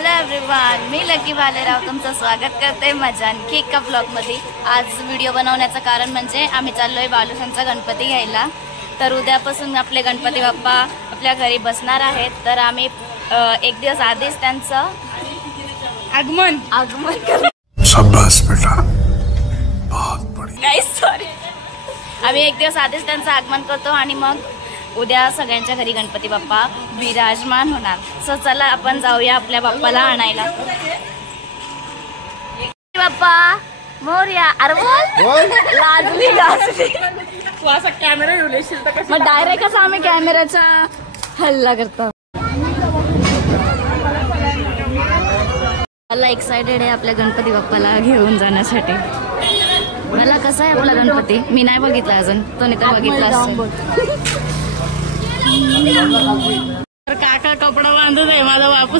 Hello everyone, मी lucky Bhalerao तुमचं स्वागत करते माझ्या आणखी एका ब्लॉगमध्ये। आज व्हिडिओ बनवण्याचं कारण म्हणजे आम्ही चाललोय बालुशांचा गणपती घ्यायला। तर उद्यापासून आपले गणपती बाप्पा आपल्या घरी बसणार आहेत। तर आम्ही एक दिवस आधीच त्यांचं आगमन शाबाश बेटा, बहुत बढ़िया। सॉरी, आम्ही एक दिवस आधीच त्यांचं आगमन करतो आणि मग उद्या सगळ्यांच्या घरी गणपती बाप्पा विराजमान होणार। सो चला आपण जाऊया आपल्या बाप्पाला आणायला। बाप्पा मोरया। अरे लाजली कॅमेरा मग डायरेक्ट कसं आम्ही कॅमेराचा हल्ला करतो। मला एक्साइटेड आहे आपल्या गणपती बाप्पाला घेऊन जाण्यासाठी। मला कसा आहे आपला गणपती मी नाही बघितला अजून, तो नाही तर बघितला असेल। काका कपडा बांधत आहे माझा बापू।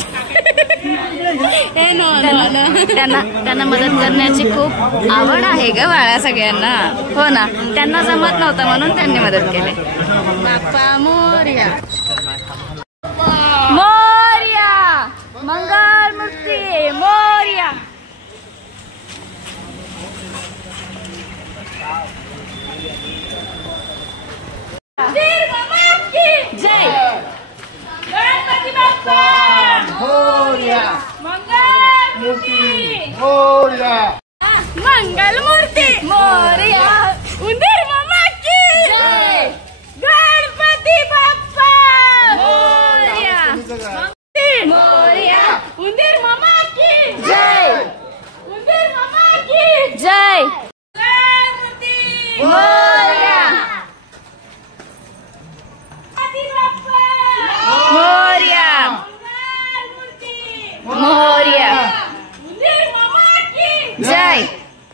त्यांना मदत करण्याची खूप आवड आहे ग बाळा सगळ्यांना, हो ना। त्यांना जमत नव्हतं म्हणून त्यांनी मदत केली। बाप्पा मोरया मोरया, मंगल मूर्ती मोरया। जय गणपती बाप्पा मोरया, मंगल मूर्ती मोरया, मंगल मूर्ती मोरया, उंदीर मामा की जय, गणपती बाप्पा मोरया मोरया, उंदीर मामा की जय, उंदीर मामा की जय, गणपती मोरया मोरया मोरया जय।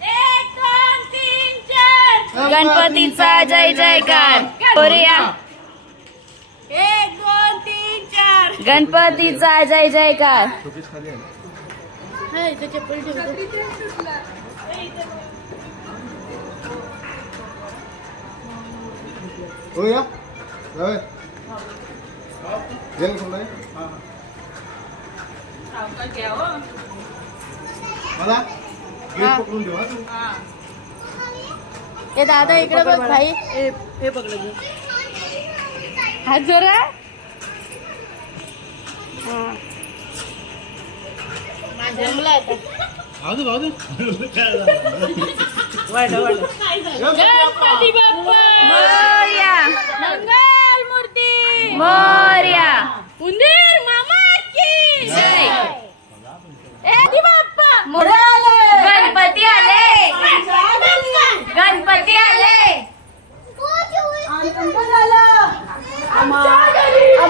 1 2 3 4 गणपतीचा जय जयकार मोरया। 1 2 3 4 गणपतीचा जय जयकार। मला पकडून ठेवा तू। हे दादा इकडे बघ भाई, हे पकडलं हात जोरा। जमला आता गणपती बाप्पा मोरया, मंगल मूर्ती मोरया, उंदीर मामा की जय। बाप्पा गणपती आले, गणपती आले।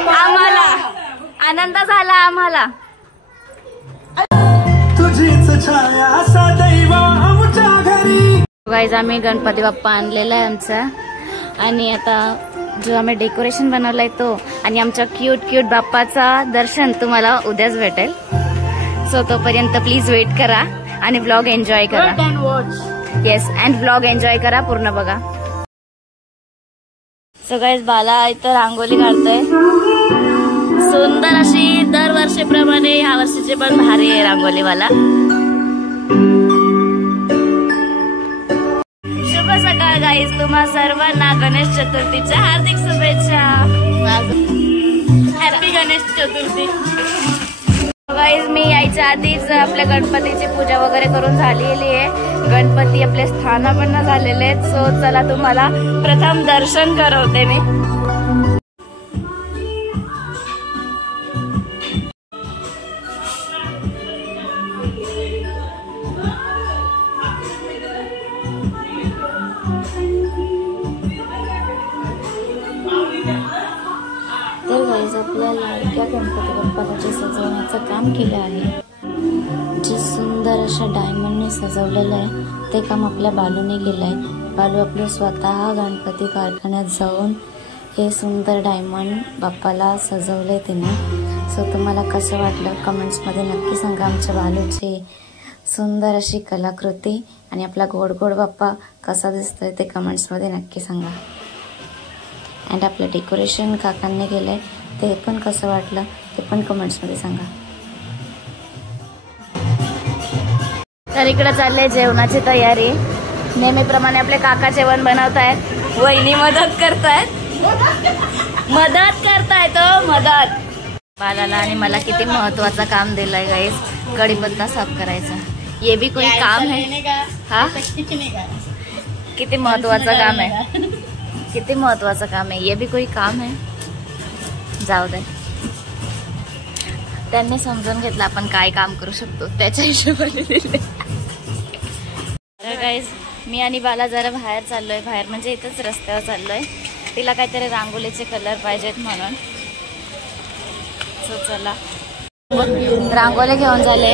आम्हाला आनंद झाला आम्हाला। गाईज आम्ही गणपती बाप्पा आणलेला आहे आमचा, आणि आता जो आम्ही डेकोरेशन बनवलाय तो आणि आमच्या क्यूट बाप्पाचा दर्शन तुम्हाला उद्याच भेटेल। सो तोपर्यंत प्लीज वेट करा आणि व्लॉग एन्जॉय करा। येस, अँड व्लॉग एन्जॉय करा, पूर्ण बघा। सो गाईज बाला इथं रांगोली काढतोय सुंदर अशी, दरवर्षीप्रमाणे ह्या वर्षीची पण भारी आहे रांगोलीवाला। शुभ सकाळ गाईज, तुम्हा सर्वांना गणेश चतुर्थीच्या हार्दिक शुभेच्छा। हॅपी गणेश चतुर्थी। गाईज मी यायच्या आधीच आपल्या गणपतीची पूजा वगैरे करून झालेली आहे। गणपती आपले स्थानापन्न झालेले आहेत। सो चला तुम्हाला प्रथम दर्शन करवते मी। तर गाईज आपल्या लाडक्या गणपती बाप्पाला जे सजवण्याचं काम केलं आहे, जे सुंदर अशा डायमंडने सजवलेलं आहे, ते काम आपल्या बालूने केलं आहे। बालू आपले स्वतः गणपती कारखान्यात जाऊन हे सुंदर डायमंड बाप्पाला सजवले तिने। सो तुम्हाला कसं वाटलं कमेंट्समध्ये नक्की सांगा। आमच्या बालूची सुंदर अशी कलाकृती आणि आपला गोड बाप्पा कसा दिसतोय ते कमेंट्समध्ये नक्की सांगा। अँड आपलं डेकोरेशन काकांनी केलंय ते पण कसं वाटलं ते पण कमेंट्समध्ये सांगा। तर इकडे चालले जेवणाची तयारी. नेहमीप्रमाणे आपले काका जेवण बनवतायत, वहिनी मदत करतायत. मदत बालाला आणि मला किती महत्वाचं काम दिलंय गाईस, कढीपत्ता साफ करायचा. ये भी कोई काम है? हाँ, किती महत्वाचं काम आहे, किती महत्वाचं काम आहे. ये भी कोई काम है. जाऊ दे, त्यांनी समजून घेतलं आपण काय काम करू शकतो, त्याच्या हिशोबाने दिले. गाईस मी आणि बाला जरा बाहेर चाललोय, बाहेर म्हणजे इथंच रस्त्यावर चाललोय. तिला काहीतरी रांगोळीचे कलर पाहिजेत म्हणून. सो चला, रांगोळी घेऊन झाले.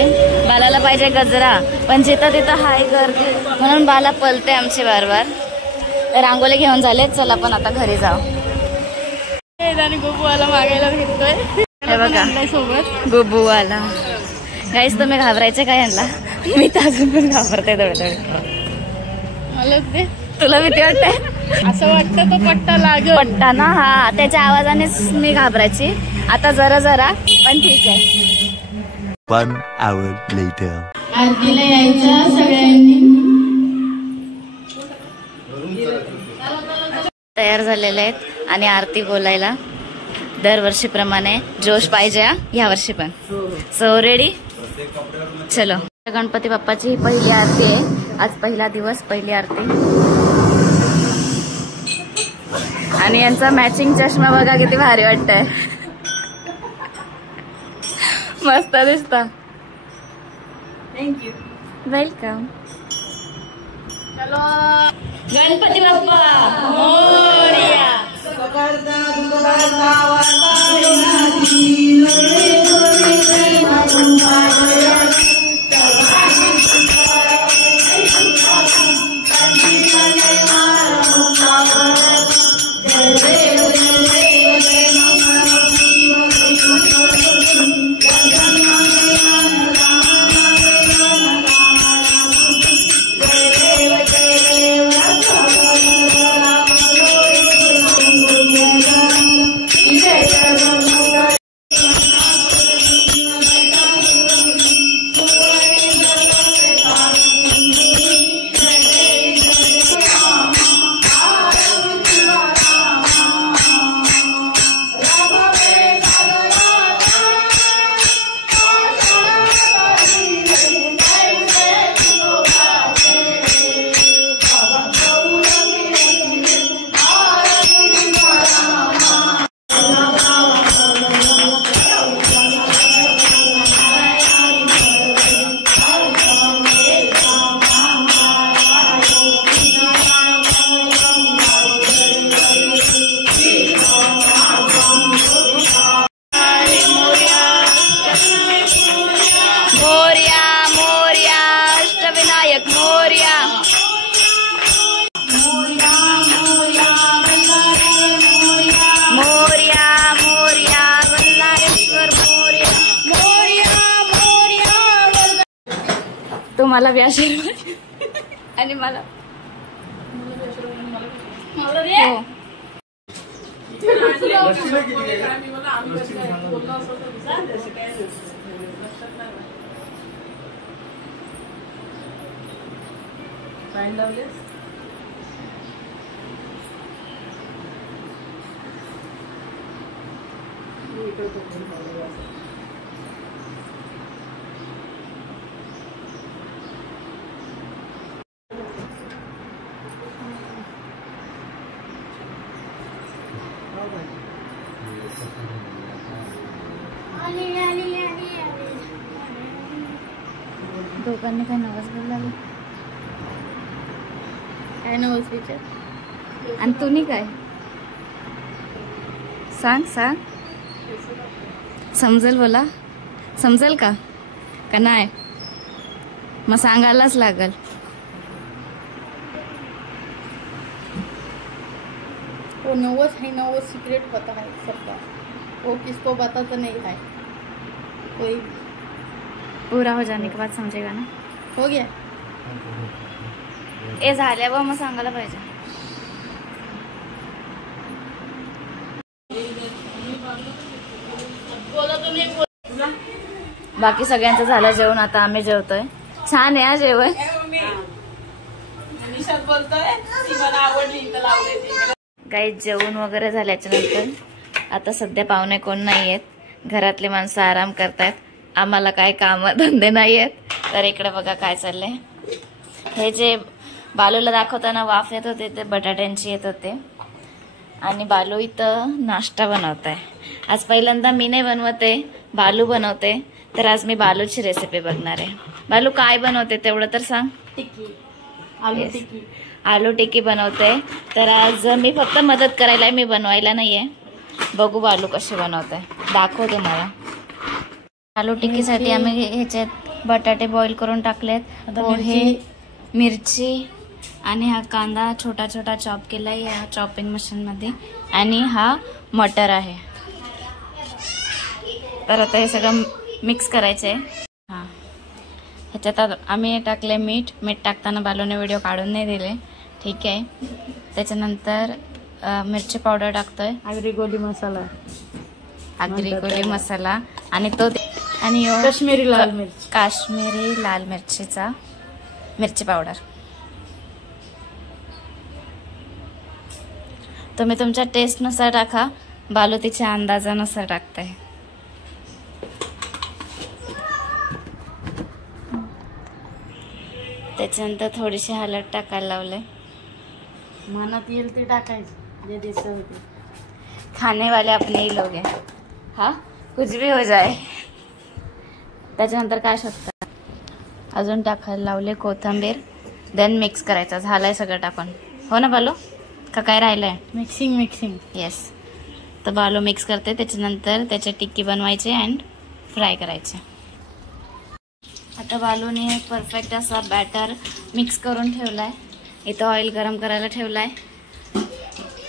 बालाला पाहिजे गजरा, पण जिथं तिथं हाय गर्दी म्हणून बाला पलते आमची बारबार. रांगोळी घेऊन झाले, चला पण आता घरी जाऊ. गोबूवाला मागायला भेटतोय, हे बघा सोबत गोबूवाला. गाईस तुम्ही घाबरायचे काय यांना? मी तर अजून पण घाबरते थोडे. मला तुला भीती वाटते? असं वाटतं तो पट्टा लागेल. पट्टा ना, हा त्याच्या आवाजानेच मी घाबरायची. आता जरा जरा, पण ठीक आहे. 1 hour later. आरतीला यायचं सगळ्यांनी. तयार झालेले आहेत आणि आरती बोलायला दरवर्षीप्रमाणे जोश पाहिजे या वर्षी पण. सो रेडी, चलो. गणपती बाप्पाची ही पहिली आरती आहे. आज पहिला दिवस, पहिली आरती. आणि यांचा मॅचिंग चष्मा बघा किती भारी वाटतंय, मस्त दिसता. Thank you, welcome. चलो गणपती बाप्पा मोरया. तुम्हाला बी आशीर्वाद आणि मला दोघांनी काय नवस बोलला, काय नवस विचार. आणि तुम्ही काय सांग सांग, समजेल बोला, समजेल का नाही? मग सांगायलाच लागल. वो नवस है ना, वो सीक्रेट पता है सबका, वो किसको बताता नहीं है कोई. पूरा हो जाने के बाद समझेगा ना. हो गया ए झाल्यावर मग सांगायला पाहिजे. बाकी सगळ्यांचं झालं जेवण, आता आम्ही जेवतोय. छान आहे जेवण. काही जेवण वगैरे झाल्याच्या नंतर आता सध्या पाहुणे कोण नाही आहेत, घरातले माणसं आराम करतायत, आम्हाला काय काम धंदे नाही आहेत. तर इकडे बघा काय चाललंय. हे जे बालूला दाखवताना वाफ येत होते ते बटाट्यांची येत होते आणि बालू इथं नाश्ता बनवत आहे. आज पहिल्यांदा मी नाही बनवते, बालू बनवते. तर आज मी बालूची रेसिपी बघणार आहे. बालू काय बनवते तेवढं तर सांग. टिक्की, आलू टिक्की. आलू टिक्की बनवते. तर आज मी फक्त मदत करायला, मी बनवायला नाहीये. बघू बालू कशी बनवते, दाखवते मला. आलू टिक्कीसाठी आम्ही ह्याच्यात बटाटे बॉईल करून टाकलेत, पोहे, मिरची आणि हा कांदा छोटा छोटा चॉप केलाय या चॉपिंग मशीन मध्ये, आणि हा मटर आहे. तर आता हे सगळं मिक्स करायचंय. हा, ह्याच्यात आम्ही टाकले मीठ. मीठ टाकताना बालूने व्हिडिओ काढून नाही दिले, ठीक आहे. त्याच्यानंतर मिरची पावडर टाकतोय, आगरी मसाला, आगरी मसाला, आणि तो आणि काश्मीरी लाल मिरची, काश्मीरी लाल मिरचीचा मिरची पावडर. तुम्ही तुमच्या टेस्टनुसार टाका, बालू तिच्या अंदाजानुसार टाकताय. त्याच्यानंतर थोडीशी हळद टाकायला लावले. मनात येईल ते टाकायचं, जे दिसत होते. खाने वाले अपने ही लोग हैं, हा कुछ भी हो जाए. त्याच्यानंतर काय शकता अजून टाकायला लावले कोथिंबीर. देन मिक्स करायचं. झालंय सगळं टाकून, हो ना बालू? का काय राहिलंय? मिक्सिंग. येस. तर बालू मिक्स करते. त्याच्यानंतर त्याचे टिक्की बनवायचे अँड फ्राय करायचे. आता बालूने परफेक्ट असा बॅटर मिक्स करून ठेवलाय. इथं ऑइल गरम करायला ठेवलाय.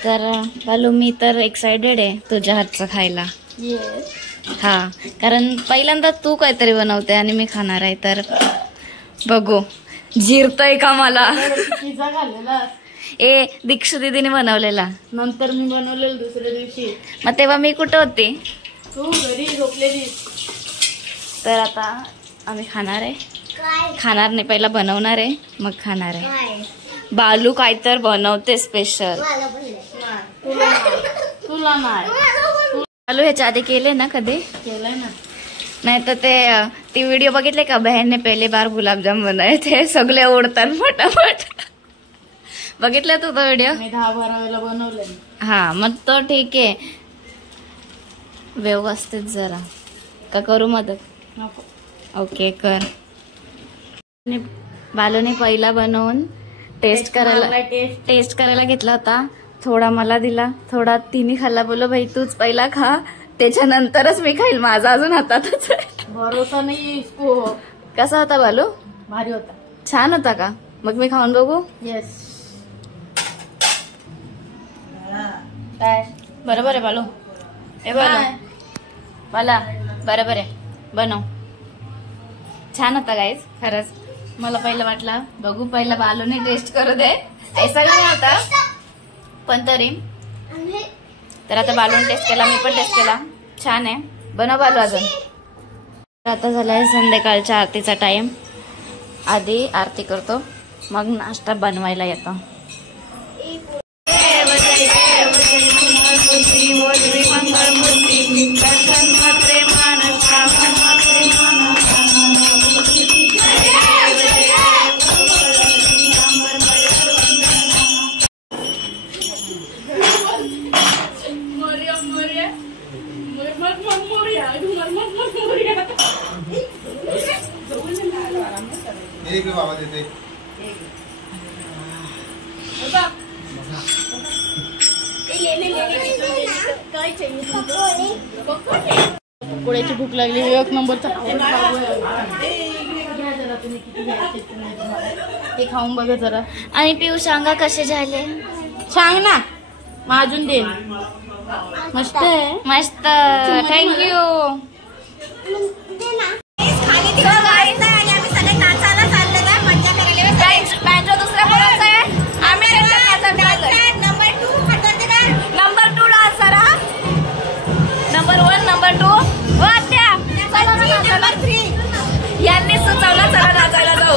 तर बालू मी तर एक्सायटेड आहे तुझ्या हातचं खायला. हा, कारण पहिल्यांदा तू काहीतरी बनवते आणि मी खाणार आहे. तर बघू जिरतय का मला. पिझ्झा खाल्लेला ए दीक्षू दीदीने बनवलेला, नंतर मी बनवलेलं दुसऱ्या दिवशी. मग तेव्हा मी कुठं होती? तू घरी झोपलेली. तर आता आम्ही खाणार आहे. खाणार नाही, पहिला बनवणार आहे मग खाणार आहे. बालू काय तर बनवते स्पेशल. तुला नाही. बालू ह्याच्या आधी केले ना कधी? केलंय ना. नाही तर ती व्हिडिओ बघितले का, बहन ने पहिले बार गुलाबजाम बनाए थे, सगळे ओढतात फटाफट. बघितलं तू तो व्हिडिओ? मी 10-12 वेळेला बनवलंय. हा, मग तो ठीक आहे. व्यवस्थित जरा का करू मदत? नको. ओके कर. बालूने पहिला बनवून टेस्ट करायला घेतला होता. थोडा मला दिला, थोडा तिने खाल्ला. बोलो भाई तूच पहिला खा, त्याच्यानंतरच मी खाईल, माझा अजून हातातच आहे. भरोसा नाही इसको. कसा होता बालू? भारी होता. छान होता का? मग मी खाऊन बघू. येस. काय बरोबर आहे बालू? हे मला बरोबर आहे, बनव. छान होता गाईज, खरंच. मला पहिलं वाटलं बघू, पहिला बालूने टेस्ट करू दे. ऐसा नाही होता पण तरी. तर आता बालूने टेस्ट केला, मी पण टेस्ट केला. छान आहे. बनव बालू अजून. आता झालाय संध्याकाळच्या आरतीचा टाइम. आधी आरती करतो, मग नाश्ता बनवायला येतो. बाबा देते. पकोड्याची भूक लागली. 1 नंबरचा ते खाऊन बघा जरा. आणि पिऊ सांगा कसे झाले. सांग ना, मग अजून दे. मस्त आहे. मस्त, थँक्यू. दुसऱ्या कोणाचा आहे? आम्ही नंबर 2 डान्सर. हा, नंबर 1 नंबर 2 नंबर 3 यांनी सुचवलं. चला नाचायला जाऊ.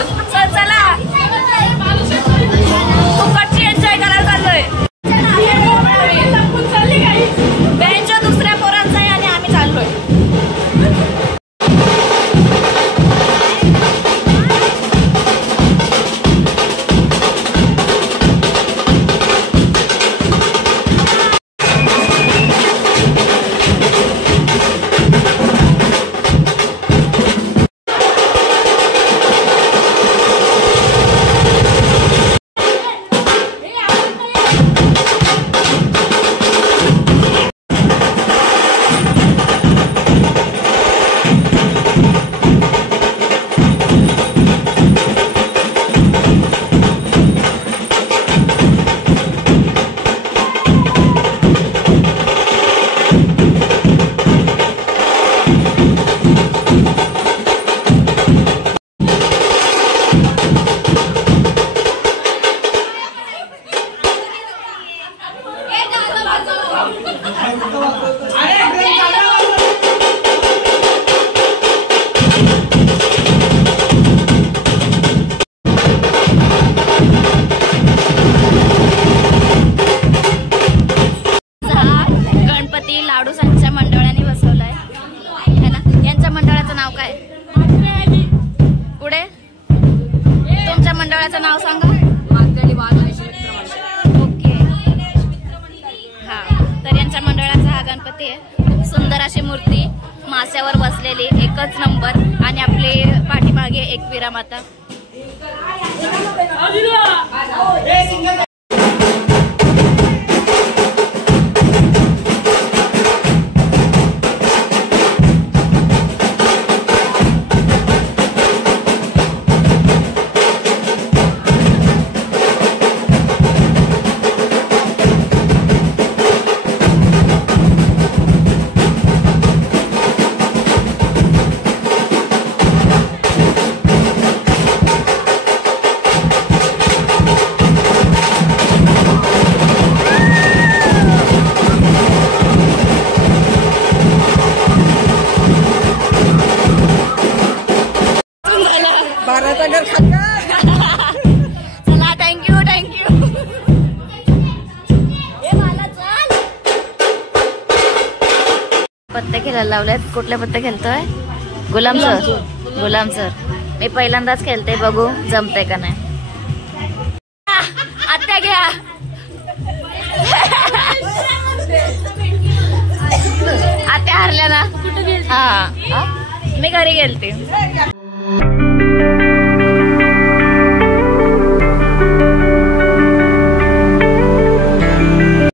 पुढे तुमच्या मंडळाचं नाव सांगा. ओके. हा, तर यांच्या मंडळाचा हा गणपती आहे. खूप सुंदर अशी मूर्ती माश्यावर बसलेली, एकच नंबर. आणि आपली पाठीमागे एकविरा माता. चला, थँक्यू थँक्यू. पत्ते खेळायला लावलेत. कुठले पत्ते खेळतोय? गुलाम सर. गुलाम सर, मी पहिल्यांदाच खेळते, बघू जमते का नाही. आत्या घ्या. आत्या हारल्या ना. हा, मी घरी गेलते.